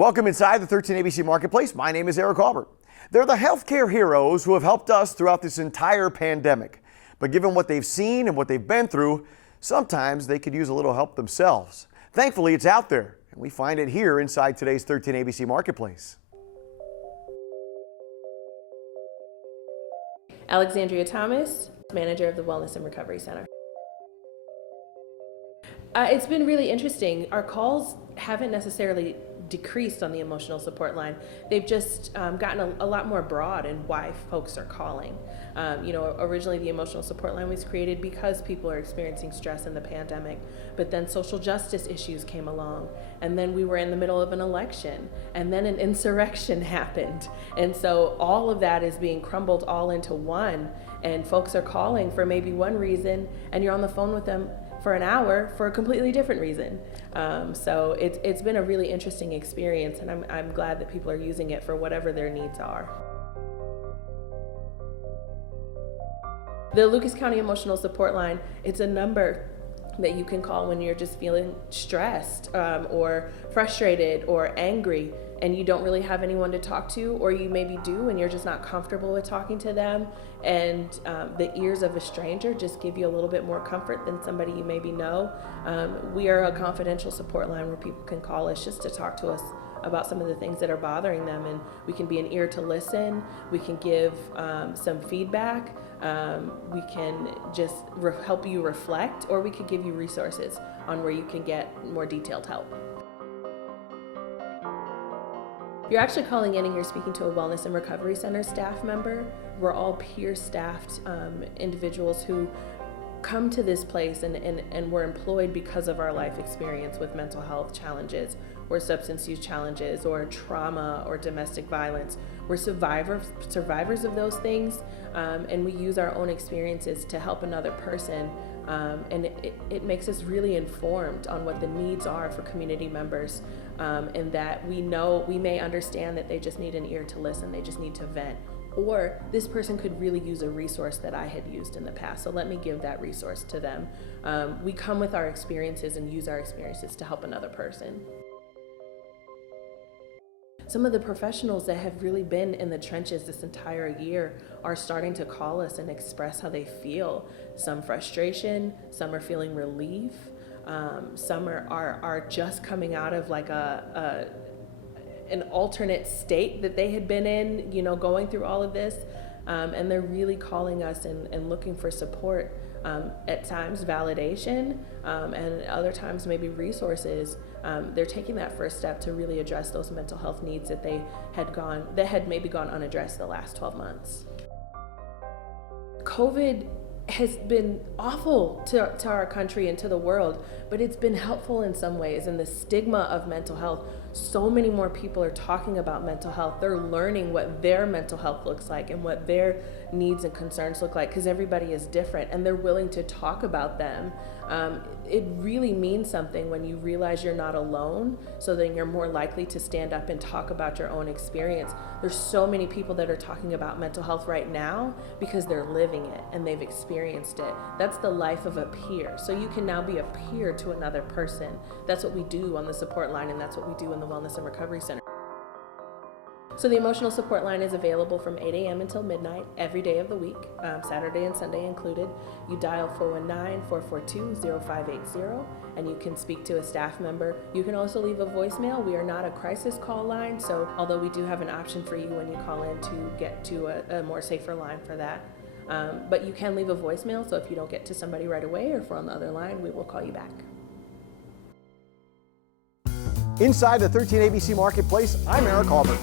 Welcome inside the 13 ABC Marketplace. My name is Eric Albert. They're the healthcare heroes who have helped us throughout this entire pandemic. But given what they've seen and what they've been through, sometimes they could use a little help themselves. Thankfully, it's out there, and we find it here inside today's 13 ABC Marketplace. Alexandria Thomas, manager of the Wellness and Recovery Center. It's been really interesting. Our calls haven't necessarily decreased on the emotional support line. They've just gotten a lot more broad in why folks are calling. Originally the emotional support line was created because people are experiencing stress in the pandemic, but then social justice issues came along, and then we were in the middle of an election, and then an insurrection happened. And so all of that is being crumbled all into one, and folks are calling for maybe one reason, and you're on the phone with them for an hour for a completely different reason. So it's been a really interesting experience, and I'm glad that people are using it for whatever their needs are. The Lucas County Emotional Support Line, it's a number that you can call when you're just feeling stressed or frustrated or angry, and you don't really have anyone to talk to, or you maybe do and you're just not comfortable with talking to them, and the ears of a stranger just give you a little bit more comfort than somebody you maybe know. We are a confidential support line where people can call us just to talk to us about some of the things that are bothering them, and we can be an ear to listen, we can give some feedback, we can just help you reflect, or we could give you resources on where you can get more detailed help. You're actually calling in and you're speaking to a Wellness and Recovery Center staff member. We're all peer-staffed individuals who come to this place and we're employed because of our life experience with mental health challenges or substance use challenges or trauma or domestic violence. We're survivors of those things, and we use our own experiences to help another person, and it makes us really informed on what the needs are for community members, and that we may understand that they just need an ear to listen, they just need to vent. Or this person could really use a resource that I had used in the past, so let me give that resource to them. We come with our experiences and use our experiences to help another person. Some of the professionals that have really been in the trenches this entire year are starting to call us and express how they feel. Some frustration, some are feeling relief, some are just coming out of like an alternate state that they had been in, going through all of this, and they're really calling us and looking for support, at times validation, and other times maybe resources. They're taking that first step to really address those mental health needs that had maybe gone unaddressed the last 12 months. COVID has been awful to our country and to the world, but it's been helpful in some ways. And the stigma of mental health, so many more people are talking about mental health. They're learning what their mental health looks like and what their needs and concerns look like, because everybody is different, and they're willing to talk about them. It really means something when you realize you're not alone, so then you're more likely to stand up and talk about your own experience. There's so many people that are talking about mental health right now because they're living it and they've experienced it. That's the life of a peer. So you can now be a peer to another person. That's what we do on the support line, and that's what we do in the Wellness and Recovery Center. So the emotional support line is available from 8 a.m. until midnight every day of the week, Saturday and Sunday included. You dial 419-442-0580, and you can speak to a staff member. You can also leave a voicemail. We are not a crisis call line, so although we do have an option for you when you call in to get to a more safer line for that. But you can leave a voicemail, so if you don't get to somebody right away, or if we're on the other line, we will call you back. Inside the 13 ABC Marketplace, I'm Eric Albert.